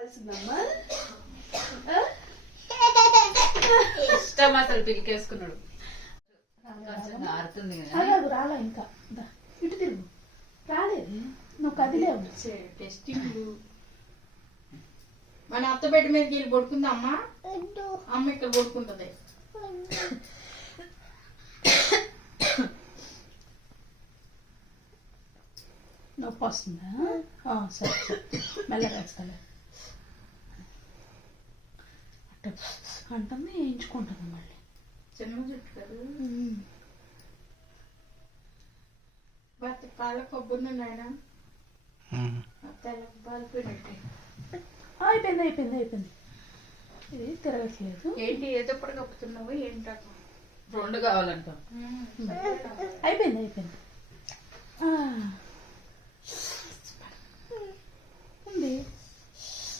కావాల్సిందమ్మా ఇష్టం అసలు పిలికేసుకున్నాడు. ఆరుతుంది రాలా ఇంకా ఇటు తిరుగు రాలేదు నువ్వు కదిలేవు టెస్టింగ్ మన అత్త బెడ్ మీదకి వెళ్ళి పడుకుందా అమ్మ అమ్మ ఇక్కడ పడుకుంటది. నొప్పి వస్తుందా? సరే సరే మెల్లగా వేస్తాలే. అట్ట అంటుంది వేయించుకుంటుంది మళ్ళీ. చిన్న జుట్టు కదా భర్త కాళ్ళ కొబ్బరి నాయన తెల్ల పాలిపోయినట్టే. అయిపోయింది అయిపోయింది అయిపోయింది. ఇది తిరగట్లేదు. ఏంటి ఏదో ఇప్పుడు కప్పుతున్నావు ఏంటో. 2 కావాలంట. అయిపోయింది అయిపోయింది.